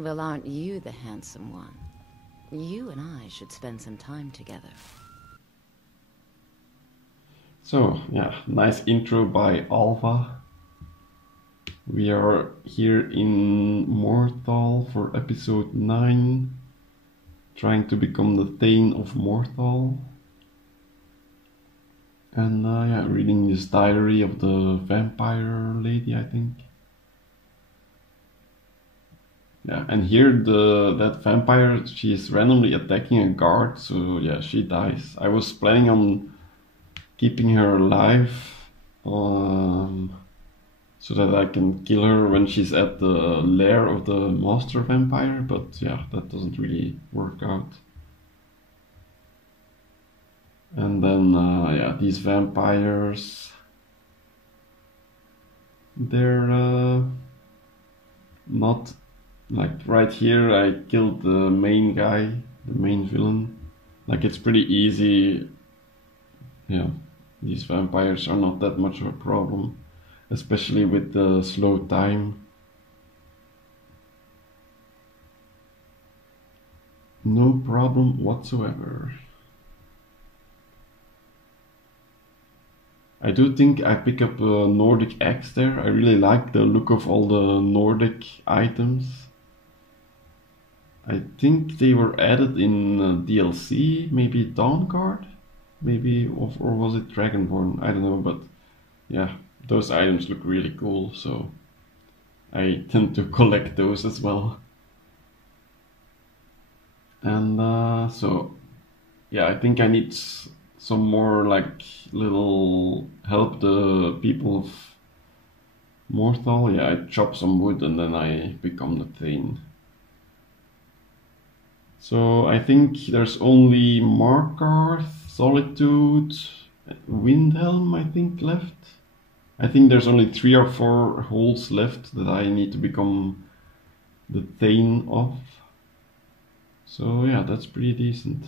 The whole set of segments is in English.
Well, aren't you the handsome one? You and I should spend some time together. So, yeah, nice intro by Alva. We are here in Morthal for episode 9, trying to become the Thane of Morthal. And yeah, reading this diary of the vampire lady, I think. Yeah, and here that vampire, she is randomly attacking a guard, so yeah, she dies. I was planning on keeping her alive, so that I can kill her when she's at the lair of the master vampire, but yeah, that doesn't really work out. And then, yeah, these vampires, they're not, like right here I killed the main guy, the main villain. Like, it's pretty easy. Yeah, these vampires are not that much of a problem, especially with the slow time. No problem whatsoever. I do think I pick up a Nordic axe there. I really like the look of all the Nordic items. I think they were added in DLC, maybe Dawnguard, maybe, or was it Dragonborn? I don't know, but yeah, those items look really cool, so I tend to collect those as well. And so, yeah, I think I need some more like little help the people of Morthal. Yeah, I chop some wood and then I become the Thane. So I think there's only Markarth, Solitude, Windhelm, I think, left. I think there's only 3 or 4 holes left that I need to become the Thane of. So yeah, that's pretty decent.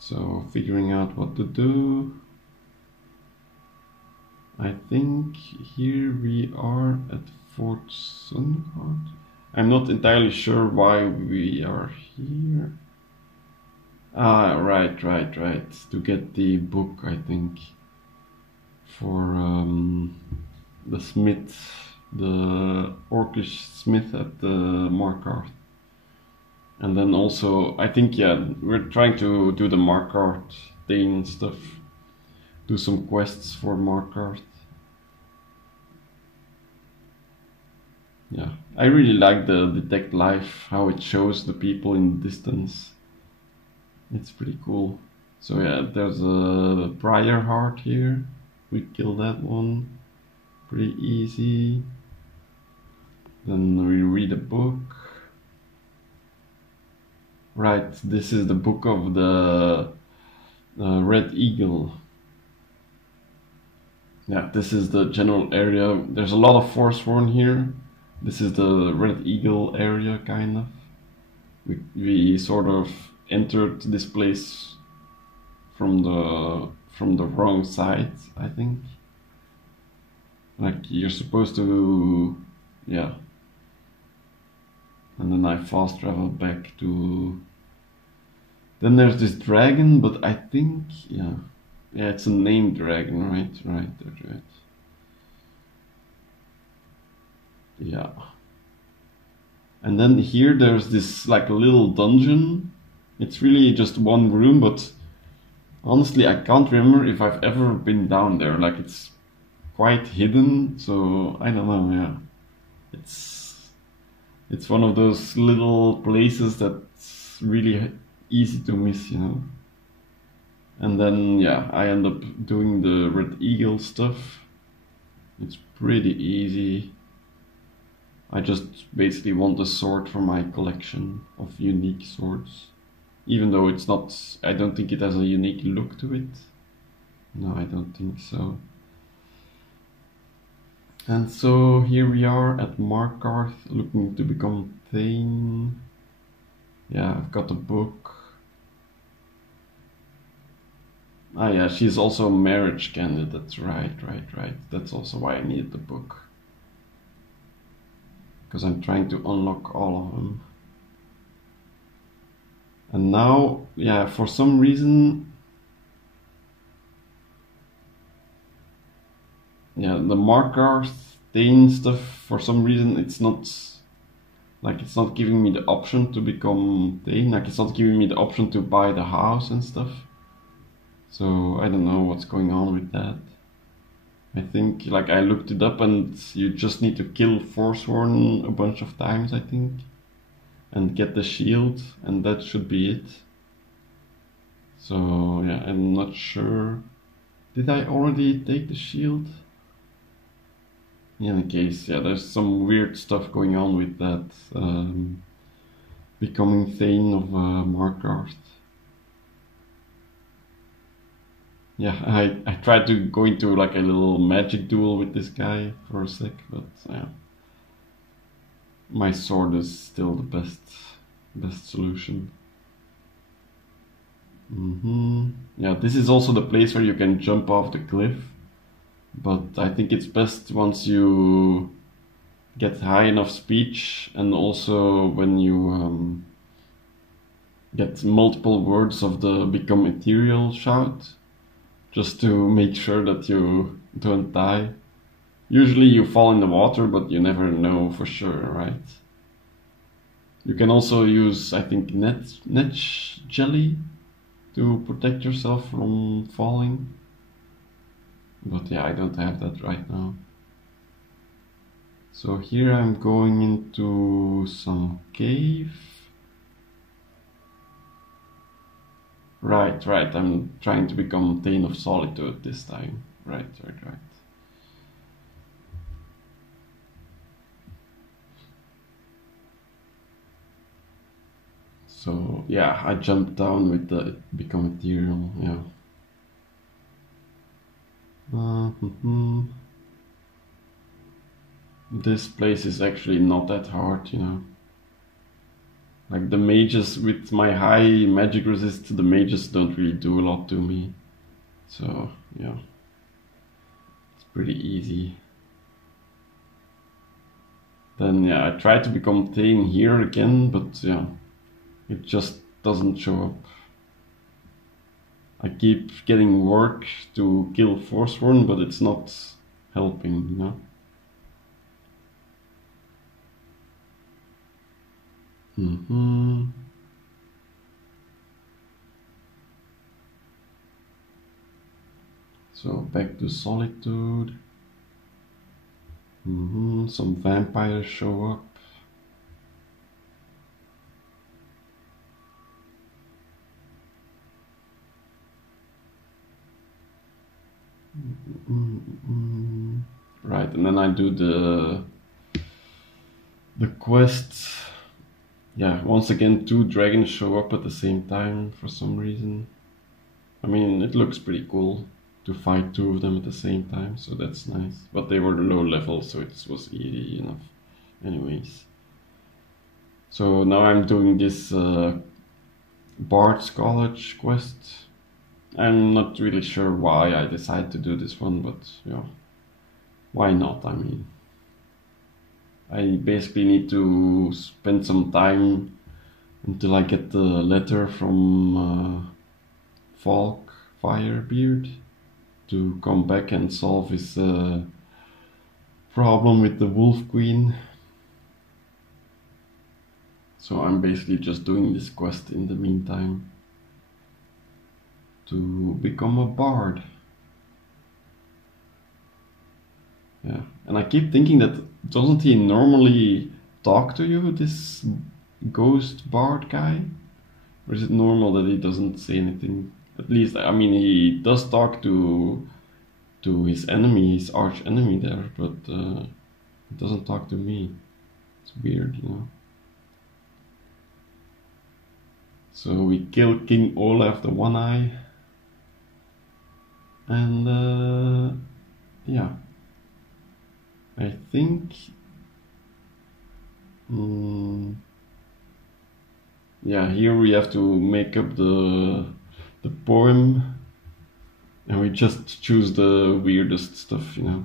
So figuring out what to do. I think here we are at Fort Sungard. I'm not entirely sure why we are here. Ah, right. To get the book, I think. For the smith, the Orcish smith at the Markarth. And then also, I think, yeah, we're trying to do the Markarth Thane stuff. Do some quests for Markarth. Yeah, I really like the detect life, how it shows the people in the distance. It's pretty cool. So yeah, there's a Briar Heart here. We kill that one. Pretty easy. Then we read a book. Right, this is the book of the Red Eagle. Yeah, this is the general area. There's a lot of Forsworn here. This is the Red Eagle area, kind of. We sort of entered this place from the wrong side, I think. Like, you're supposed to, yeah. And then I fast travel back to... Then there's this dragon, but I think, yeah, it's a named dragon, right. Yeah. And then here there's this like little dungeon. It's really just one room, but honestly I can't remember if I've ever been down there. Like, it's quite hidden, so I don't know, yeah. It's one of those little places that's really easy to miss, you know. And then, yeah, I end up doing the Red Eagle stuff. It's pretty easy. I just basically want a sword for my collection of unique swords. Even though it's not, I don't think it has a unique look to it. No, I don't think so. And so here we are at Markarth, looking to become Thane. Yeah, I've got a book. Ah yeah, she's also a marriage candidate, right. That's also why I needed the book. because I'm trying to unlock all of them. And now, yeah, for some reason, yeah, the marker stain stuff, for some reason, it's not giving me the option to become Thane, like it's not giving me the option to buy the house and stuff. So I don't know what's going on with that. I think, like, I looked it up and you just need to kill Forsworn a bunch of times, I think, and get the shield, and that should be it. So yeah, I'm not sure. Did I already take the shield? In any case, yeah, there's some weird stuff going on with that becoming Thane of Markarth. Yeah, I tried to go into like a little magic duel with this guy for a sec, but yeah, my sword is still the best solution. Yeah, this is also the place where you can jump off the cliff, but I think it's best once you get high enough speech, and also when you get multiple words of the become ethereal shout, just to make sure that you don't die. Usually you fall in the water, but you never know for sure, right? You can also use, I think, net jelly to protect yourself from falling. But yeah, I don't have that right now. So here I'm going into some cave. Right, I'm trying to become Thane of Solitude this time. Right. So yeah, I jumped down with the become ethereal, yeah. This place is actually not that hard, you know. Like the mages, with my high magic resist, the mages don't really do a lot to me. So yeah, it's pretty easy. Then yeah, I tried to become Thane here again, but yeah, it just doesn't show up. I keep getting work to kill Forsworn, but it's not helping, you know. So back to Solitude. Some vampires show up. Right, and then I do the quest. Yeah, once again 2 dragons show up at the same time for some reason. I mean, it looks pretty cool to fight 2 of them at the same time, so that's nice. But they were low level, so it was easy enough. Anyways. So now I'm doing this Bard's College quest. I'm not really sure why I decided to do this one, but yeah, why not? I mean, I basically need to spend some time until I get the letter from Falk Firebeard to come back and solve his problem with the Wolf Queen. So I'm basically just doing this quest in the meantime to become a bard. Yeah, and I keep thinking that doesn't he normally talk to you, this ghost bard guy? Or is it normal that he doesn't say anything? At least, I mean, he does talk to his enemy, his arch enemy there, but he doesn't talk to me. It's weird, you know. So we kill King Olaf the One Eye. And yeah, I think yeah, here we have to make up the poem, and we just choose the weirdest stuff, you know.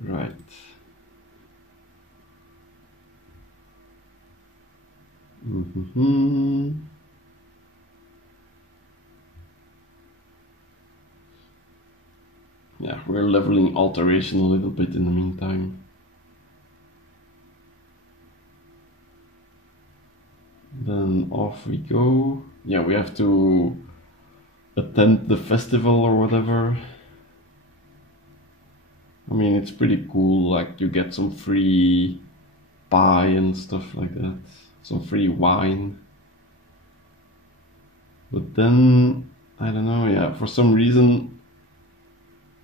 Right. Yeah, we're leveling alteration a little bit in the meantime. Then off we go. Yeah, we have to attend the festival or whatever. I mean, it's pretty cool, like you get some free pie and stuff like that, some free wine. But then, I don't know, yeah, for some reason,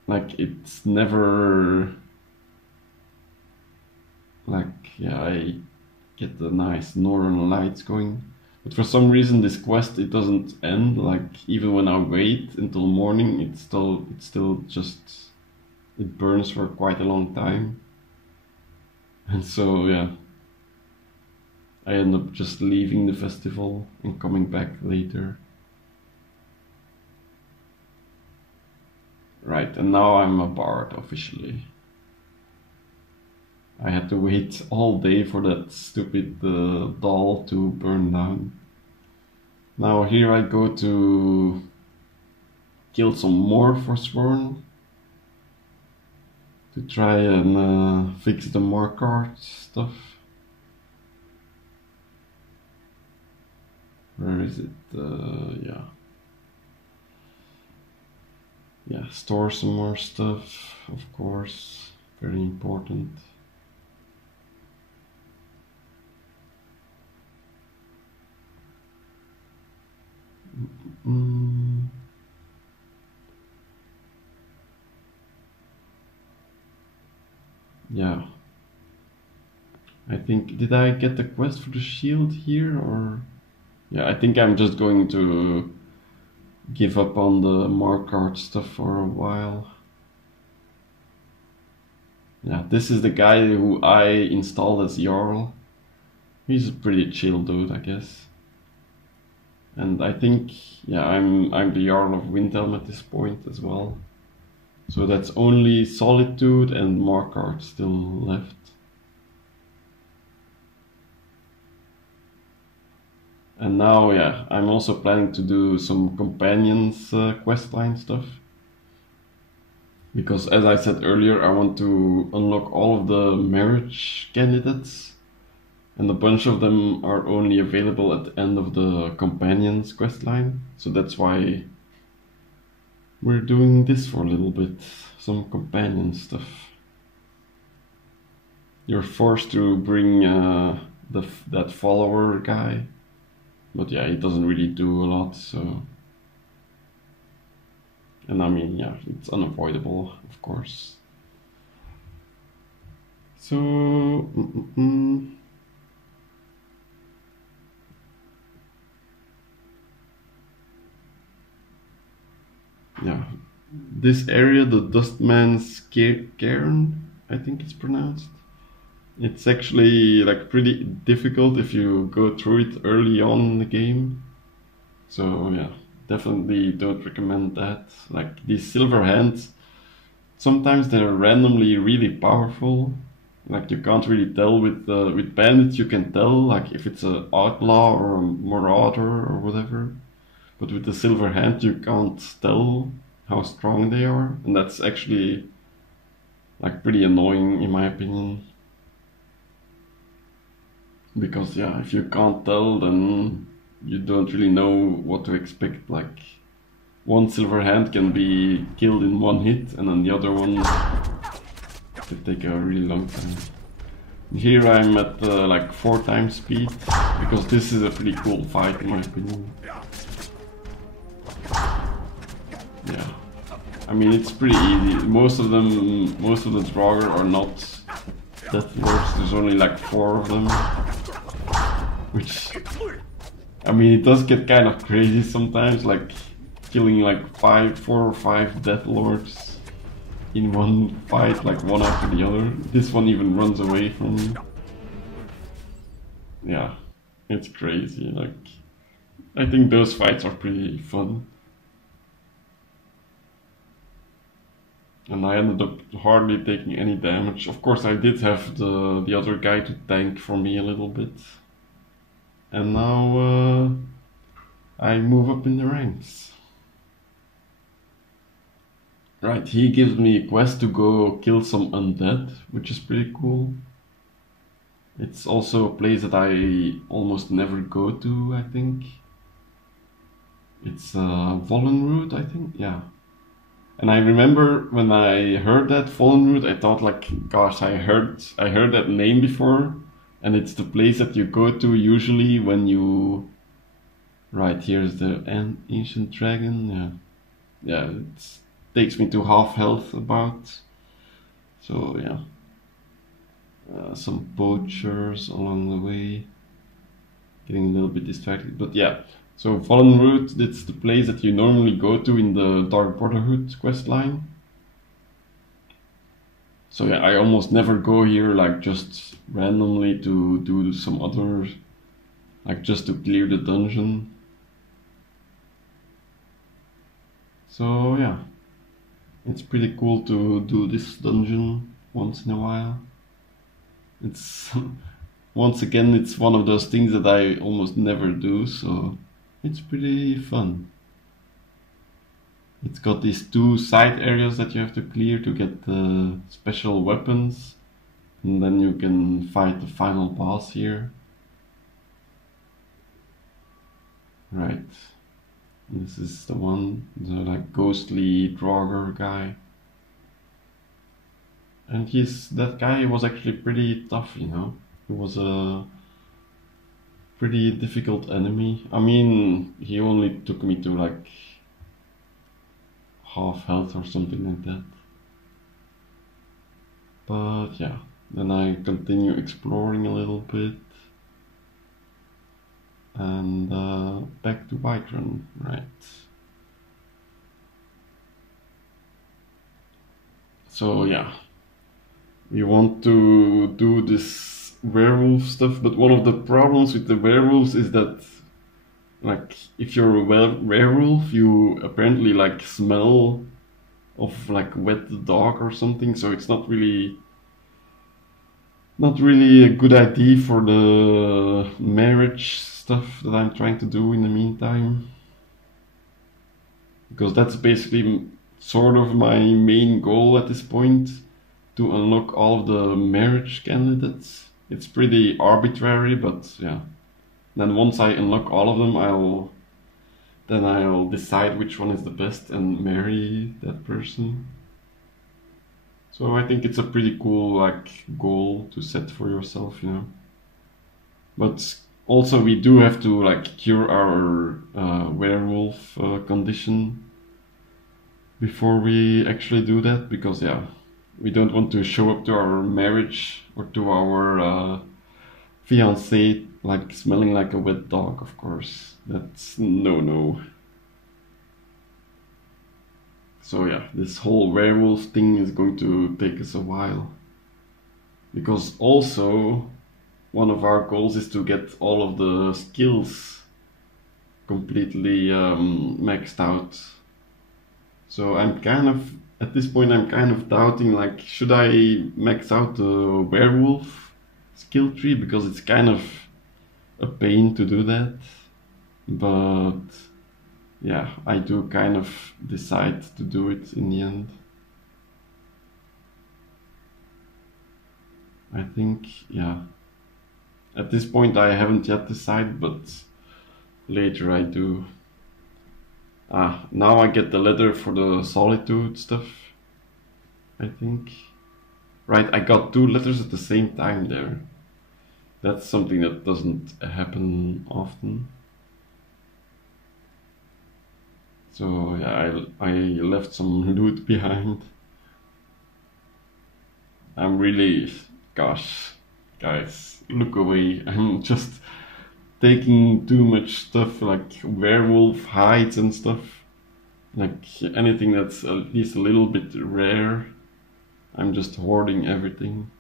like it's never, like, yeah, I get the nice northern lights going. But for some reason this quest, it doesn't end, like even when I wait until morning, it's still just, it burns for quite a long time. And so, yeah, I end up just leaving the festival and coming back later. Right, and now I'm a bard officially. I had to wait all day for that stupid doll to burn down. Now here I go to kill some more Forsworn to try and fix the Markart stuff. Where is it? Yeah. Yeah, store some more stuff, of course, very important. Yeah. I think, did I get the quest for the shield here or? Yeah, I think I'm just going to give up on the Markart stuff for a while. Yeah, this is the guy who I installed as Jarl. He's a pretty chill dude, I guess. And I think, yeah, I'm the Jarl of Windhelm at this point as well. So that's only Solitude and Markart still left. And now, yeah, I'm also planning to do some companions questline stuff. Because as I said earlier, I want to unlock all of the marriage candidates. And a bunch of them are only available at the end of the companions questline. So that's why we're doing this for a little bit. Some companion stuff. You're forced to bring that follower guy. But yeah, he doesn't really do a lot, so... And I mean, yeah, it's unavoidable, of course. So... Yeah, this area, the Dustman's Cairn, I think it's pronounced. It's actually like pretty difficult if you go through it early on in the game. So yeah, definitely don't recommend that. Like these silver hands, sometimes they're randomly really powerful. Like you can't really tell with bandits. You can tell like if it's an outlaw or a marauder or whatever. But with the silver hand, you can't tell how strong they are, and that's actually like pretty annoying in my opinion. Because yeah, if you can't tell, then you don't really know what to expect. Like one silver hand can be killed in one hit, and then the other one could take a really long time. Here I'm at like 4 times speed, because this is a pretty cool fight in my opinion. Yeah, I mean it's pretty easy. Most of the Draugr are not Death Lords. There's only like 4 of them, which, I mean, it does get kind of crazy sometimes, like killing like 4 or 5 Death Lords in one fight, like one after the other. This one even runs away from me. Yeah, it's crazy. Like, I think those fights are pretty fun. And I ended up hardly taking any damage. Of course, I did have the other guy to tank for me a little bit. And now I move up in the ranks. Right, he gives me a quest to go kill some undead, which is pretty cool. It's also a place that I almost never go to, I think. It's Fallen Root, I think, yeah. And I remember when I heard that Fallen Root, I thought like, gosh, I heard that name before, and it's the place that you go to usually when you. Right, here's the ancient dragon. Yeah, it takes me to half health about. So yeah, some poachers along the way. Getting a little bit distracted, but yeah. So Fallen Root, that's the place that you normally go to in the Dark Brotherhood quest line. So yeah, I almost never go here like just randomly to do some other, like just to clear the dungeon. So yeah, it's pretty cool to do this dungeon once in a while. It's once again, it's one of those things that I almost never do, so it's pretty fun. It's got these two side areas that you have to clear to get the special weapons, and then you can fight the final boss here. Right. This is the one, the like ghostly Draugr guy. And that guy was actually pretty tough, you know. He was a pretty difficult enemy. I mean, he only took me to like half health or something like that. But yeah, then I continue exploring a little bit. And back to Whiterun, right. So yeah, we want to do this werewolf stuff, but one of the problems with the werewolves is that, like, if you're a werewolf, you apparently like smell of like wet dog or something, so it's not really a good idea for the marriage stuff that I'm trying to do in the meantime, because that's basically sort of my main goal at this point, to unlock all of the marriage candidates. It's pretty arbitrary, but yeah. Then once I unlock all of them, I'll decide which one is the best and marry that person. So I think it's a pretty cool like goal to set for yourself, you know. But also we do have to like cure our werewolf condition before we actually do that, because yeah, we don't want to show up to our marriage or to our fiancé like smelling like a wet dog, of course. That's no. So yeah, this whole werewolf thing is going to take us a while. Because also, one of our goals is to get all of the skills completely maxed out. So I'm kind of, at this point I'm kind of doubting, like, should I max out the werewolf skill tree? Because it's kind of a pain to do that. But yeah, I do kind of decide to do it in the end. I think, yeah. At this point I haven't yet decided, but later I do. Now I get the letter for the solitude stuff, I think. Right, I got 2 letters at the same time there. That's something that doesn't happen often. So yeah, I left some loot behind. I'm really, gosh, guys, look away. I'm just taking too much stuff, like werewolf hides and stuff. Like anything that's at least a little bit rare. I'm just hoarding everything,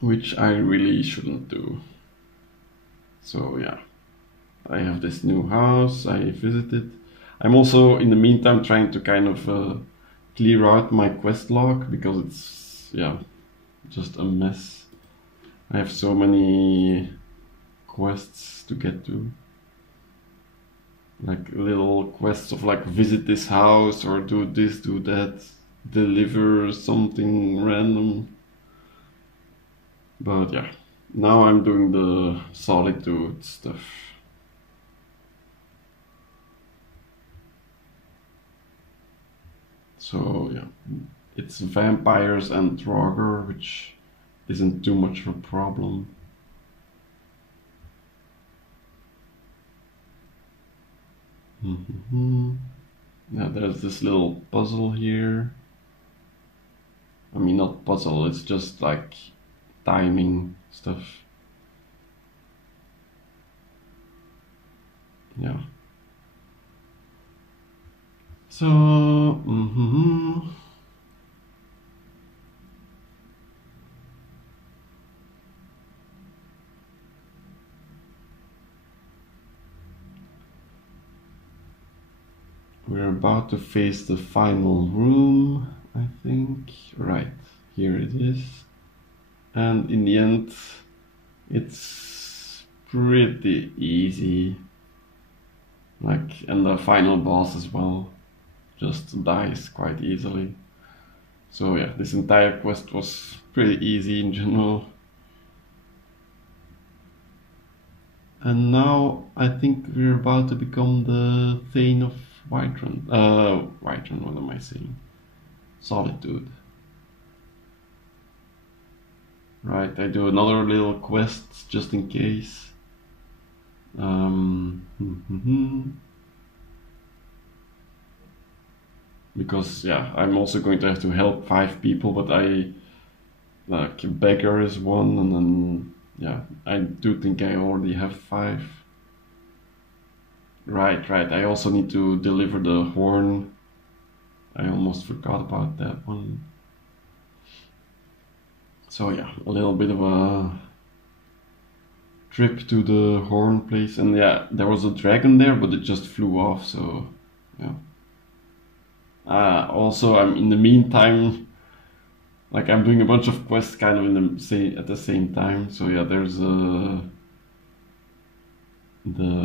which I really shouldn't do. So yeah, I have this new house I visited. I'm also in the meantime trying to kind of clear out my quest log, because it's, yeah, just a mess. I have so many quests to get to. Like little quests of like visit this house or do this, do that, deliver something random. But yeah, now I'm doing the solitude stuff. So yeah, it's vampires and Draugr, which isn't too much of a problem. Now there's this little puzzle here. I mean, not puzzle, it's just like timing stuff. Yeah. So, we're about to face the final room, I think. Right, here it is. And in the end, it's pretty easy. Like, and the final boss as well just dies quite easily. So yeah, this entire quest was pretty easy in general. And now I think we're about to become the Thane of Whiterun. Whiterun, what am I saying? Solitude. Right, I do another little quest just in case. Because yeah, I'm also going to have to help 5 people, but I like beggar is 1, and then yeah, I do think I already have 5. Right, I also need to deliver the horn. I almost forgot about that one. So yeah, a little bit of a trip to the horn place, and yeah, there was a dragon there, but it just flew off, so yeah. Also, I'm in the meantime, like I'm doing a bunch of quests kind of at the same time. So yeah, there's the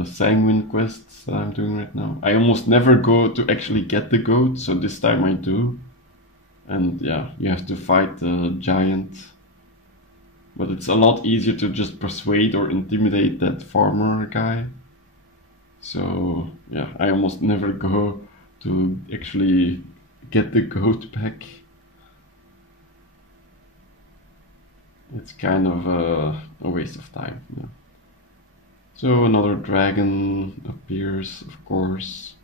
sanguine quests that I'm doing right now. I almost never go to actually get the goat, so this time I do. And yeah, you have to fight the giant. But it's a lot easier to just persuade or intimidate that farmer guy. So yeah, I almost never go to actually get the goat back. It's kind of a waste of time. Yeah. So another dragon appears, of course.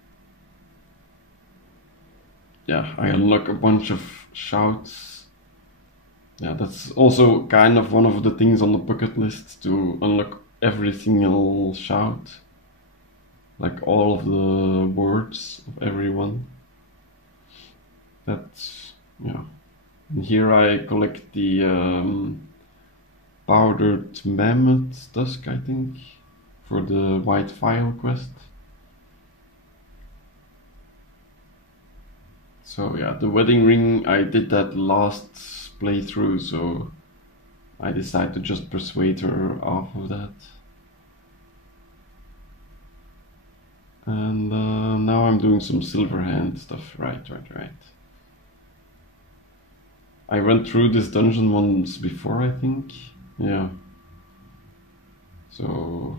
Yeah, I unlock a bunch of shouts. Yeah, that's also kind of one of the things on the bucket list, to unlock every single shout. Like all of the words of everyone. That's, yeah. And here I collect the powdered mammoth tusk, I think, for the white vial quest. So yeah, the wedding ring, I did that last playthrough, so I decided to just persuade her off of that. And now I'm doing some Silverhand stuff. Right. I went through this dungeon once before, I think. Yeah. So...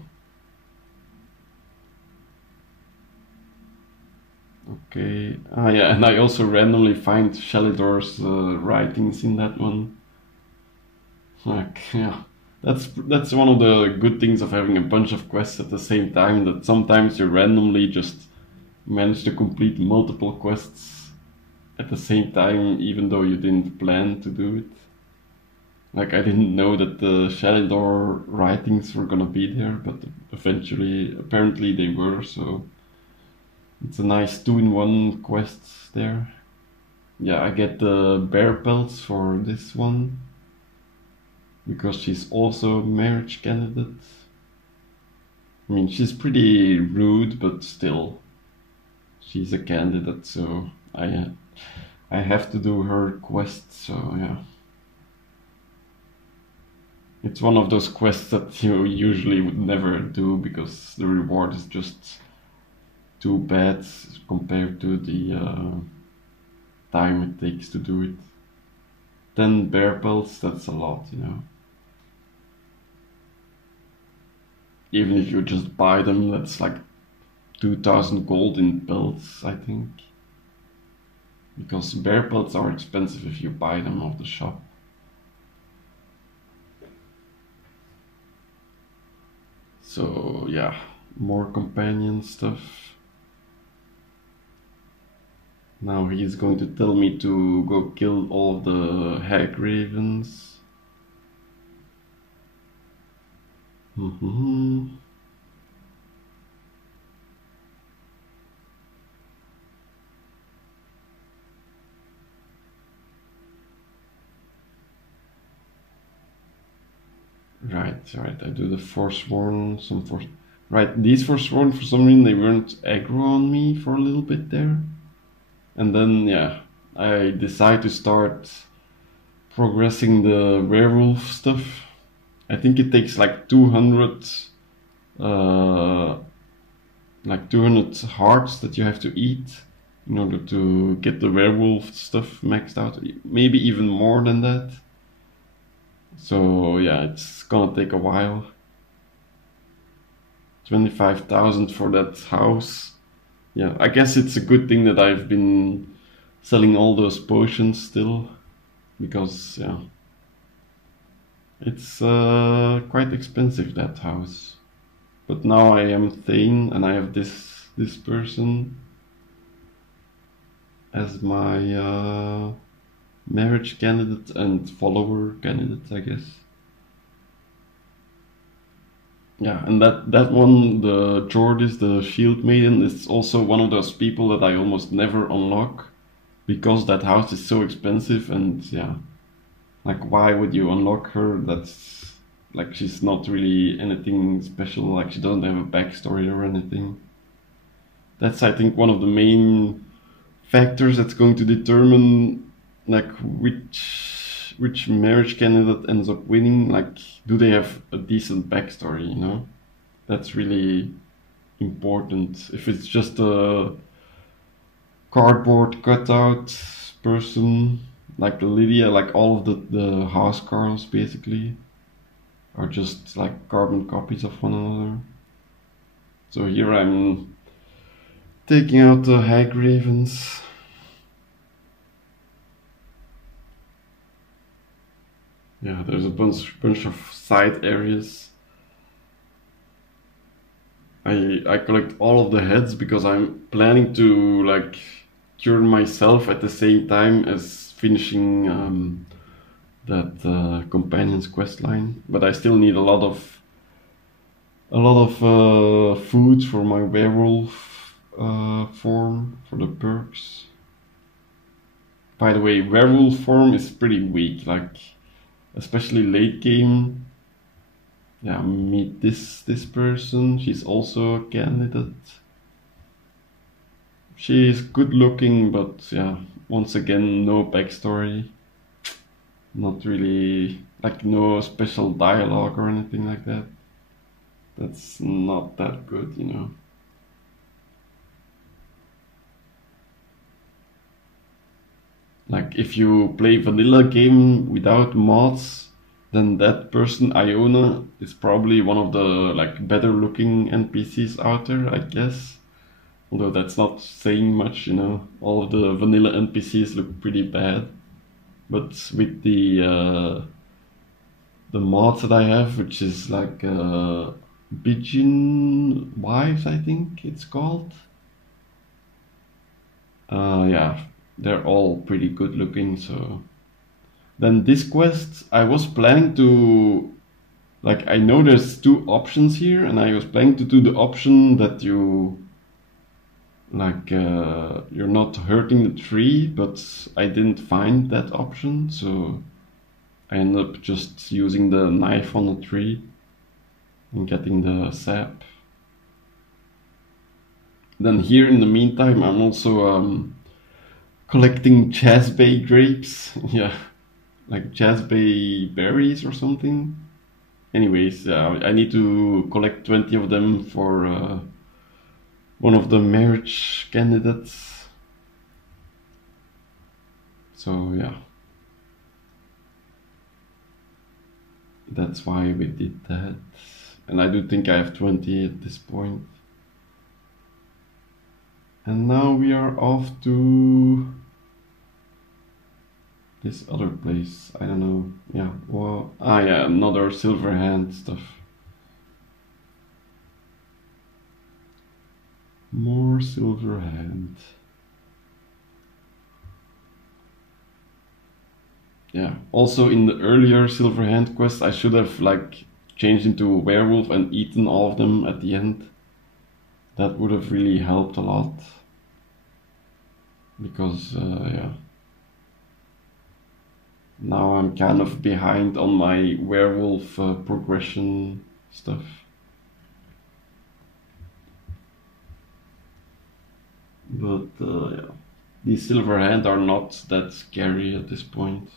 okay. Yeah, and I also randomly find Shelidor's writings in that one. Like, yeah. That's one of the good things of having a bunch of quests at the same time, that sometimes you randomly just manage to complete multiple quests at the same time, even though you didn't plan to do it. Like, I didn't know that the Shelidor writings were gonna be there, but eventually, apparently they were, so it's a nice 2-in-1 quest there. Yeah, I get the bear pelts for this one, because she's also a marriage candidate. I mean, she's pretty rude, but still, she's a candidate, so I have to do her quest, so yeah. It's one of those quests that you usually would never do because the reward is just too bad compared to the time it takes to do it. 10 bear pelts, that's a lot, you know. Even if you just buy them, that's like 2000 gold in pelts, I think. Because bear pelts are expensive if you buy them off the shop. So yeah, more companion stuff. Now he's going to tell me to go kill all of the hag ravens. Right, I do the Forsworn, Right, these Forsworn, for some reason they weren't aggro on me for a little bit there. And then, yeah, I decide to start progressing the werewolf stuff. I think it takes like 200 hearts that you have to eat in order to get the werewolf stuff maxed out. Maybe even more than that. So yeah, it's gonna take a while. 25,000 for that house. Yeah, I guess it's a good thing that I've been selling all those potions still, because yeah, it's quite expensive, that house. But now I am Thane and I have this person as my marriage candidate and follower candidate, I guess. Yeah, and that one, the Jordis, the Shield Maiden, is also one of those people that I almost never unlock because that house is so expensive. And yeah, like, why would you unlock her? That's like, she's not really anything special, like she doesn't have a backstory or anything. That's, I think, one of the main factors that's going to determine like which marriage candidate ends up winning. Like, do they have a decent backstory, you know? That's really important. If it's just a cardboard cutout person, like Lydia, like all of the house girls basically are just like carbon copies of one another. So here I'm taking out the hag ravens. Yeah, there's a bunch of side areas. I collect all of the heads because I'm planning to like cure myself at the same time as finishing that companion's quest line. But I still need a lot of food for my werewolf form, for the perks. By the way, werewolf form is pretty weak, like, especially late game. Yeah, meet this person. She's also a candidate. She's good looking, but yeah, once again, no backstory. Not really, like, no special dialogue or anything like that. That's not that good, you know. Like, if you play vanilla game without mods, then that person, Iona, is probably one of the like better looking NPCs out there, I guess. Although that's not saying much, you know. All of the vanilla NPCs look pretty bad. But with the mods that I have, which is like Bijin Wives, I think it's called. Yeah, they're all pretty good looking, so... Then this quest, I was planning to... Like, I know there's two options here, and I was planning to do the option that you... Like, you're not hurting the tree, but I didn't find that option, so... I ended up just using the knife on the tree and getting the sap. Then here in the meantime, I'm also collecting Chasbay grapes. Yeah, like Chasbay berries or something. anyways, I need to collect 20 of them for one of the marriage candidates. So yeah, that's why we did that. And I do think I have 20 at this point. And now we are off to this other place. I don't know. Yeah, well, yeah, another silver hand stuff. More silver hand. Yeah, also in the earlier silver hand quest, I should have like changed into a werewolf and eaten all of them at the end. That would have really helped a lot. Because, yeah. Now I'm kind of behind on my werewolf progression stuff. But, yeah. These silver hand are not that scary at this point.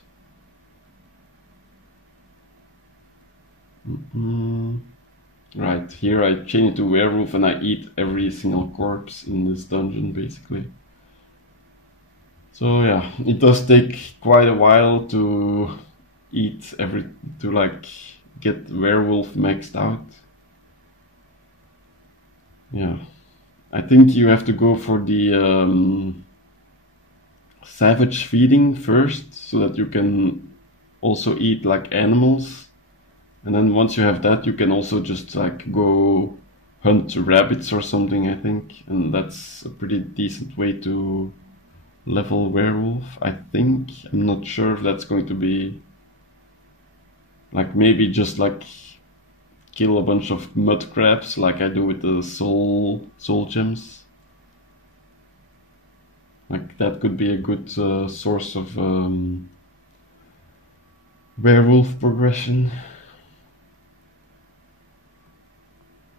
Right, here I change to werewolf and I eat every single corpse in this dungeon, basically. So yeah, it does take quite a while to like get werewolf maxed out. Yeah, I think you have to go for the savage feeding first, so that you can also eat like animals. And then once you have that, you can also just like go hunt rabbits or something, I think. And that's a pretty decent way to level werewolf, I think. I'm not sure if that's going to be like maybe just like kill a bunch of mud crabs like I do with the soul gems. Like that could be a good source of werewolf progression.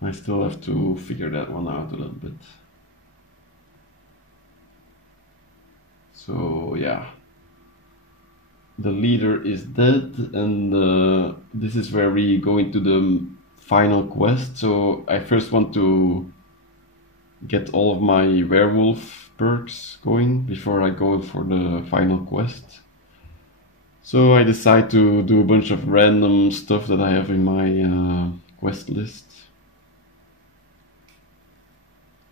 I still have to figure that one out a little bit. So yeah, the leader is dead, and this is where we go into the final quest. So I first want to get all of my werewolf perks going before I go for the final quest. So I decide to do a bunch of random stuff that I have in my quest list.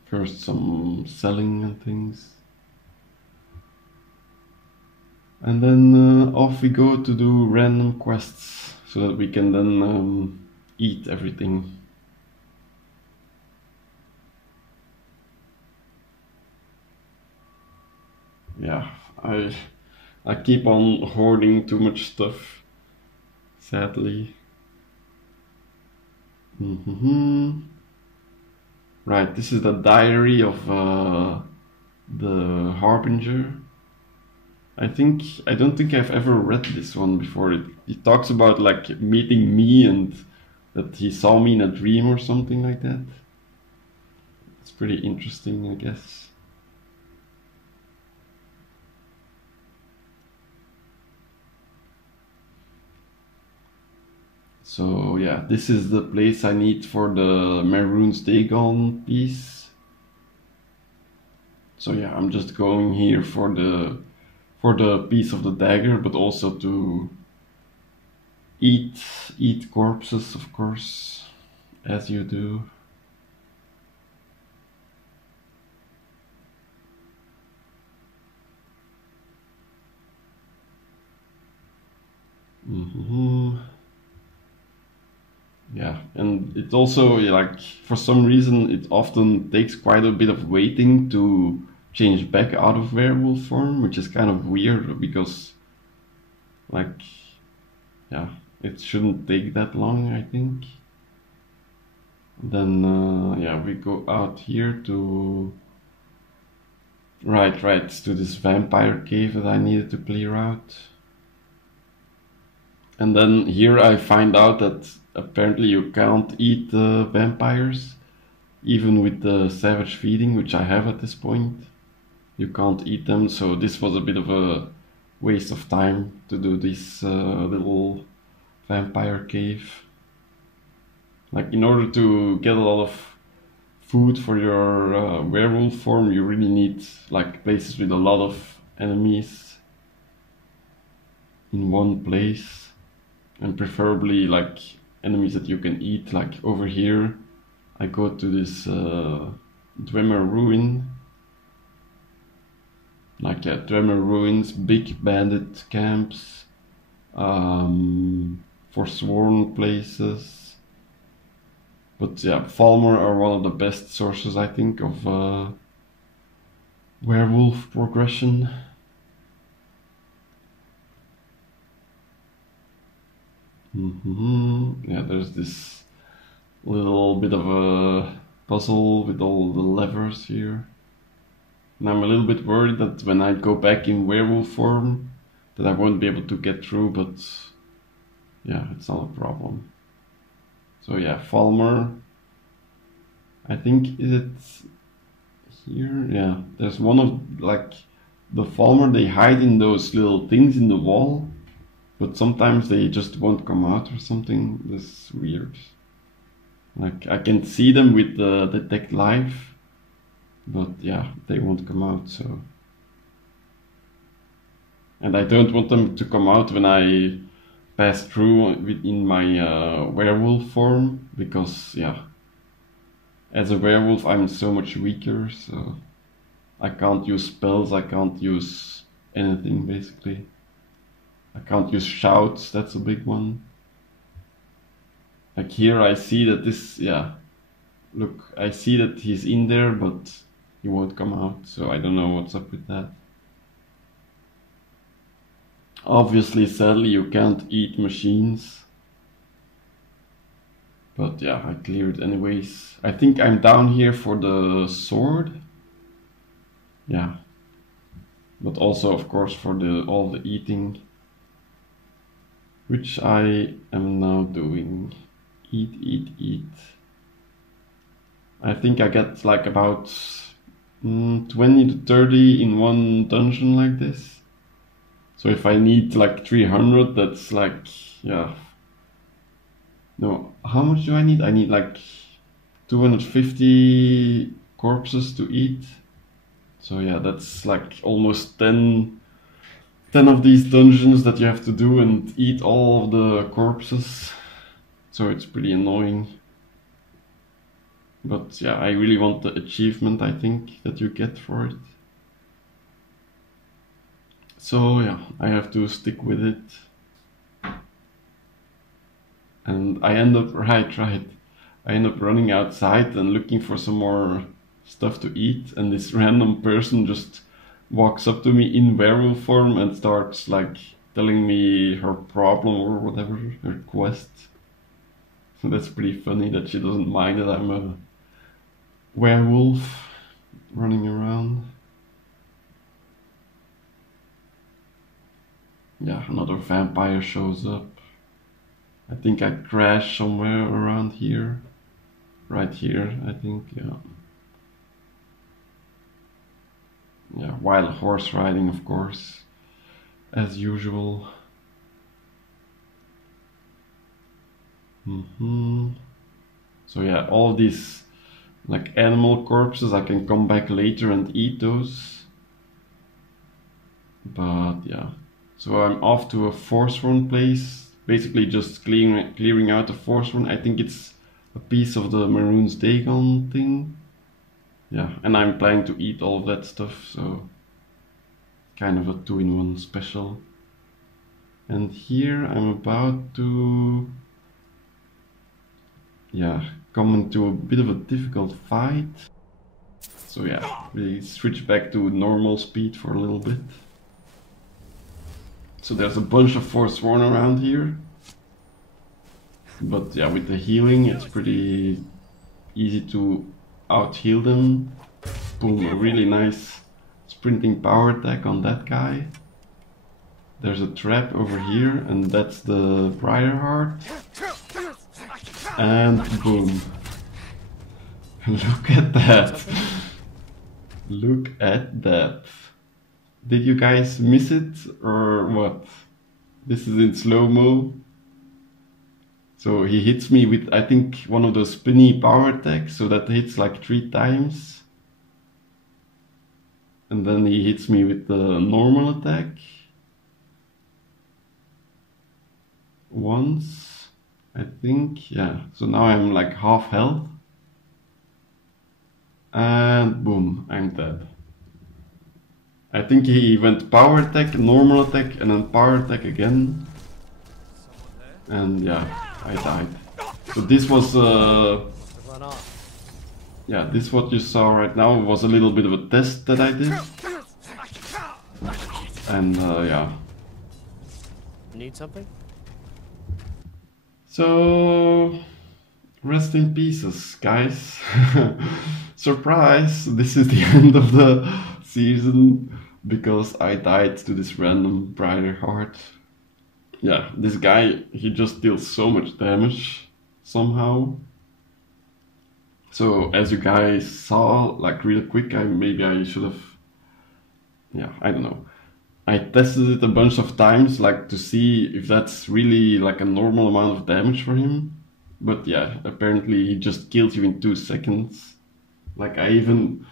First some selling and things. And then off we go to do random quests, so that we can then eat everything. Yeah, I keep on hoarding too much stuff, sadly. Right, this is the diary of the Harbinger. I don't think I've ever read this one before. It talks about like meeting me and that he saw me in a dream or something like that. It's pretty interesting, I guess. So yeah, this is the place I need for the Maroon's Dagon piece. So yeah, I'm just going here for the piece of the dagger, but also to eat corpses, of course, as you do. Yeah, and it also, like, for some reason, it often takes quite a bit of waiting to change back out of werewolf form, which is kind of weird because, like, yeah, it shouldn't take that long, I think. Then, yeah, we go out here to... Right, to this vampire cave that I needed to clear out. And then here I find out that apparently you can't eat vampires, even with the savage feeding, which I have at this point. You can't eat them, so this was a bit of a waste of time to do this little vampire cave. Like in order to get a lot of food for your werewolf form, you really need like places with a lot of enemies in one place, and preferably like enemies that you can eat. Like over here, I go to this Dwemer ruin. Like yeah, Dwemer ruins, big bandit camps, forsworn places. But yeah, Falmer are one of the best sources, I think, of werewolf progression. Yeah, there's this little bit of a puzzle with all the levers here. And I'm a little bit worried that when I go back in werewolf form, that I won't be able to get through, but yeah, it's not a problem. So yeah, Falmer, I think, is it here? Yeah, there's one of, like, the Falmer, they hide in those little things in the wall, but sometimes they just won't come out or something. This is weird. Like, I can see them with the detect live, but yeah, they won't come out, so. And I don't want them to come out when I pass through in my werewolf form, because yeah, as a werewolf I'm so much weaker, so I can't use spells, I can't use anything basically. I can't use shouts, that's a big one. Like here I see that this, yeah, look, I see that he's in there, but he won't come out, so I don't know what's up with that. Obviously, sadly, you can't eat machines. But yeah, I cleared anyways. I think I'm down here for the sword. Yeah. But also, of course, for all the eating. Which I am now doing. Eat, eat, eat. I think I get like about 20 to 30 in one dungeon like this. So if I need like 300, that's like, yeah. No, how much do I need? I need like 250 corpses to eat. So yeah, that's like almost 10 of these dungeons that you have to do and eat all of the corpses. So it's pretty annoying. But yeah, I really want the achievement, I think, that you get for it. So yeah, I have to stick with it. And I end up, right, I end up running outside and looking for some more stuff to eat, and this random person just walks up to me in werewolf form and starts like telling me her problem or whatever, her quest. So that's pretty funny that she doesn't mind that I'm a werewolf running around. Yeah, another vampire shows up. I think I crashed somewhere around here. Right here, I think, yeah. Yeah, wild horse riding, of course, as usual. So yeah, all these like animal corpses, I can come back later and eat those. But yeah. So I'm off to a Forsworn place, basically just clearing out the Forsworn. I think it's a piece of the Maroon's Dagon thing. Yeah, and I'm planning to eat all of that stuff, so kind of a 2-in-1 special. And here I'm about to, yeah, come into a bit of a difficult fight. So yeah, we switch back to normal speed for a little bit. So there's a bunch of Forsworn around here. But yeah, with the healing, it's pretty easy to out-heal them. Boom, a really nice sprinting power attack on that guy. There's a trap over here, and that's the Briarheart. And boom. Look at that. Look at that. Did you guys miss it or what? This is in slow-mo. So he hits me with, I think, one of those spinny power attacks, so that hits like 3 times. And then he hits me with the normal attack. Once, I think, yeah. So now I'm like half health. And boom, I'm dead. I think he went power attack, normal attack, and then power attack again. And yeah, I died. So this was, yeah, this what you saw right now was a little bit of a test that I did. And yeah. Need something? So, rest in pieces, guys. Surprise! This is the end of the season because I died to this random brighter heart. Yeah, this guy, he just deals so much damage somehow. So as you guys saw, like real quick, maybe I should have, yeah, I don't know. I tested it a bunch of times, like to see if that's really like a normal amount of damage for him. But yeah, apparently he just kills you in 2 seconds. Like I even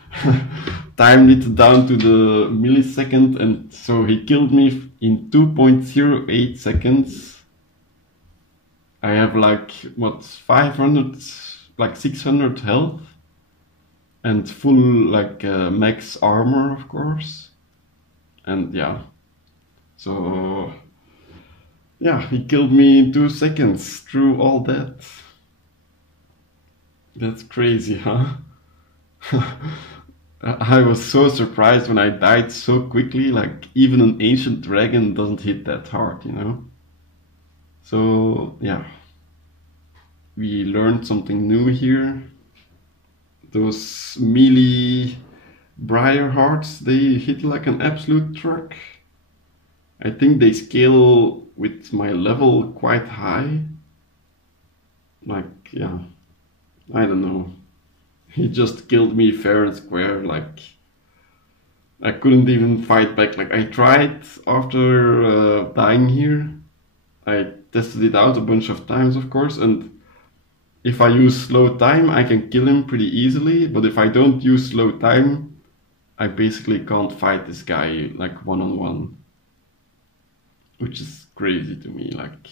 timed it down to the millisecond, and so he killed me in 2.08 seconds. I have like, what, 500, like 600 health, and full like max armor, of course. And yeah, so yeah, he killed me in 2 seconds through all that. That's crazy, huh? I was so surprised when I died so quickly, like even an ancient dragon doesn't hit that hard, you know? So yeah, we learned something new here. Those melee briar hearts, they hit like an absolute truck. I think they scale with my level quite high. Like, yeah, I don't know. He just killed me fair and square, like I couldn't even fight back. Like I tried after dying here. I tested it out a bunch of times, of course, and if I use slow time, I can kill him pretty easily, but if I don't use slow time, I basically can't fight this guy like one-on-one. Which is crazy to me. Like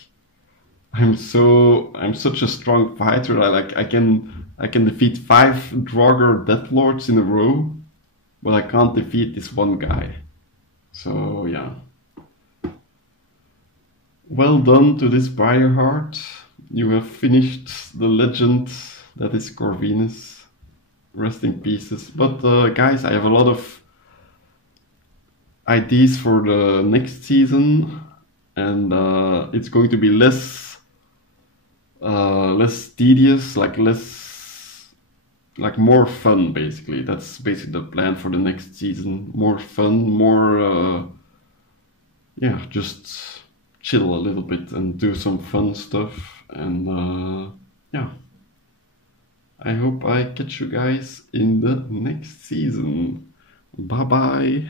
I'm such a strong fighter. I can defeat 5 Draugr Deathlords in a row, but I can't defeat this one guy. So yeah. Well done to this Briarheart. You have finished the legend that is Corvinus. Rest in pieces. But guys, I have a lot of ideas for the next season, and it's going to be less tedious, like more fun, basically. That's basically the plan for the next season. More fun, more yeah, just chill a little bit and do some fun stuff. And yeah, I hope I catch you guys in the next season. Bye bye.